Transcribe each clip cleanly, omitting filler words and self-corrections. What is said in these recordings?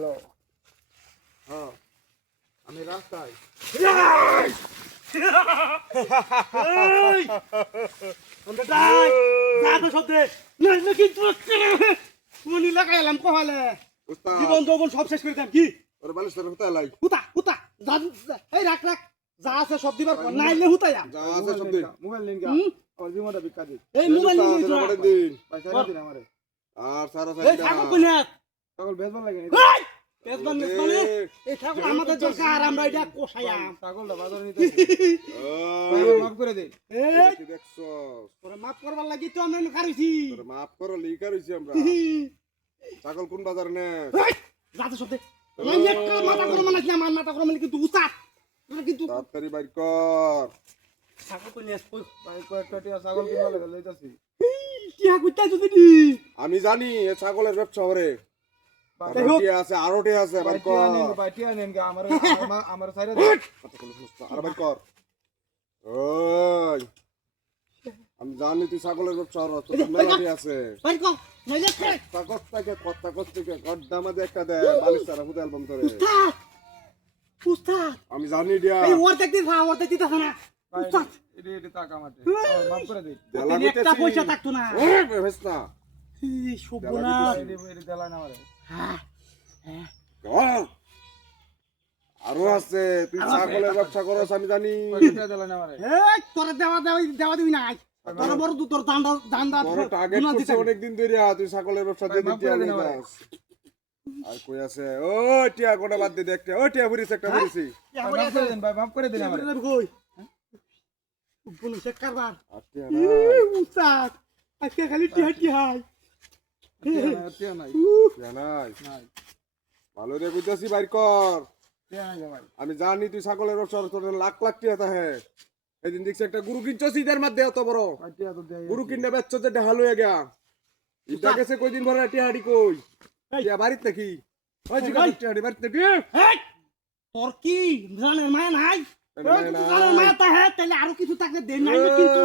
hello হ্যাঁ আমি রাস্তায় জীবন যৌবন সব শেষ করে দিলাম কি ওর বালিশের হুতায় লাই হুতা হুতা এই রাখ রাখ যা আছে সব দিবার পর নাইলে হুতায়া যা আছে সব দিন মোবাইল নিন গা আর জীবনটা ভিক্ষা দিন এই মোবাইল নিয়ে দিন পয়সা দিন আমারে আর সারা এই ঠাকুর কোনে ছাগল বেচবার লাগে এই পেছবান মেছবানে এই ঠাকুর আমাদের দরকার আমরা এটা কোষায়াম ছাগলটা বাজারে নিতে ভাই মাফ করে দে এই দেখছো তোরা মাফ করবার লাগি তো আমরা কারিছি তোর মাফ করো লিকার হইছি আমরা ছাগল কোন বাজারে নে এই রাতে সব দে এই একটা মাথা গরম মানে কি আমার মাথা গরম মানে কিন্তু উস্তাদ তোরা কিন্তু তাড়াতাড়ি বাইর কর ঠাকুর কোনে কই ভাই কয়েকটা টিয়া ছাগল কিনবা লাগে লইতাছি কি হাকুইতা যদি দি আমি জানি এ ছাগলের ব্যবসা করে আছে আরোটি আছে বাইর কর ভাই টিয়া নেন গা আমারে আমার সাইরে আর বাইর কর ওই আমি জানি তুই ছাগলের ব্যবসা করছ তোর মেলাটি আছে বাইর কর নইলে কে কথা থেকে গড্ডা মধ্যে একটা দে বালিশ সারা হুদাল বন্ধ করে উস্তাদ উস্তাদ আমি জানি দিয়া এই ওর দেখতে থা ওর দেখতে থা না উস্তাদ এডি টাকা আমাতে মাফ করে দে দেলা একটা পয়সা থাকতো না ওই ভেস না এই শোভনা এডি দেলা না আমারে হ্যাঁ আরো আছে তুই ছাগলের ব্যবসা করছ আমি জানি কয়েকটা দেলা না আমারে এই তোরে দেওয়া দিবি না তোর বড় তোর দান্দা তোর টার্গেট করছে অনেক দিন ধরে তুই ছাগলের ব্যবসা দিয়ে দিতে আনিস আর কই আছে ও টিয়া কোটা বাদ দে দেখতে ও টিয়া ভরিস একটা ভরিসি মাফ করে দেন ভাই মাফ করে দেন আমারে কই বল সে কারবার আর টিয়া উস্তাদ আজকে খালি টিহাটি হাই টিয়া নাই টিয়া নাই নাই ভালো রে কইতাছি বাইর কর টিয়া নাই ভাই আমি জানি তুই ছাগলের ব্যবসা তোর লাখ লাখ টিয়া তাহে এদিন দেখছি একটা গরু কিনছস ঈদের মধ্যে এত বড় টিয়া তো দেই গরু কিনে বেচছ যে ঢাল হয়ে গিয়া ঈদটা গেছে কয়দিন ভরে টিয়াহাড়ি কই টিয়া বাড়িত নাকি ওই জিগা টিয়াহাড়ি বাড়িত নাকি এই তোর কি জানে মায়া নাই জানে মায়া তা হ্যাঁ তাহলে আরো কিছু থাকলে দেন নাই কিন্তু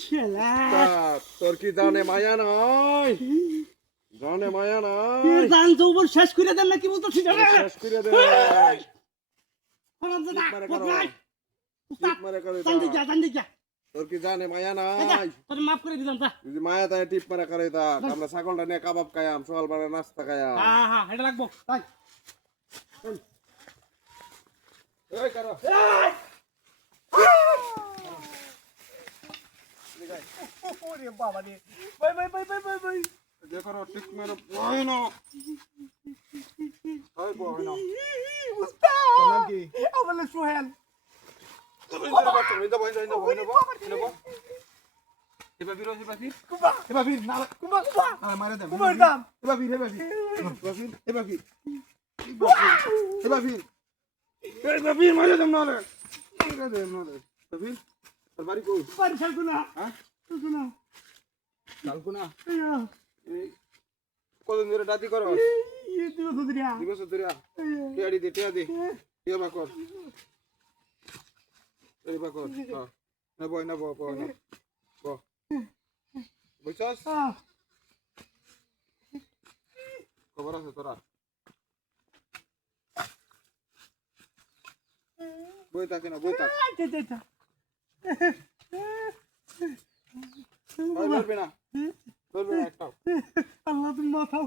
শালা তোর কি জানে মায়া নাই জানে মায়া নাই জান যৌবন শেষ করে দেন নাকি বলতেছি জানে শেষ করে দে খরচ দাদা মারে নাই উস্তাদ মারে করে জান যা তোর কি জানে মায়া নাই তোর মাফ করে দিলাম তা যদি মায়া তাই টিপ মারা করে তা আমরা ছাগলটা নিয়ে কাবাব খাইয়াম সকাল বেলা নাস্তা খাইয়াম হ্যাঁ হ্যাঁ এটা লাগবো তাই এই করো ওরে বাবা রে bye bye bye bye bye bye দেখো ঠিক মেরে বয় না ওই বয় না উস্তাদ নাম কি আমলে সোহেল এবার বিরো এবার ফির কুবা এবার ফির না কুবা কুবা মারে দেন কুবার দাম এবার ফির এবার ফির এবার ফির এবার ফির এই বীর মারে দম নালে মারে দে নালে বীর তোর বাড়ি কই বাড়ি ছাড়তো না হ্যাঁ ছাড়তো না কালকু না এই কতদিন ধরে দাদি করো এই দিও তো দিয়া দিবস ধরে টিয়া দে টিয়া বাকর এই বাকর হ্যাঁ না বয় না বয় না বুঝছস খবর আছে তোরা বই থাকে না বই থাক ধরবে না একটাও আল্লাহ তুমি মাথাও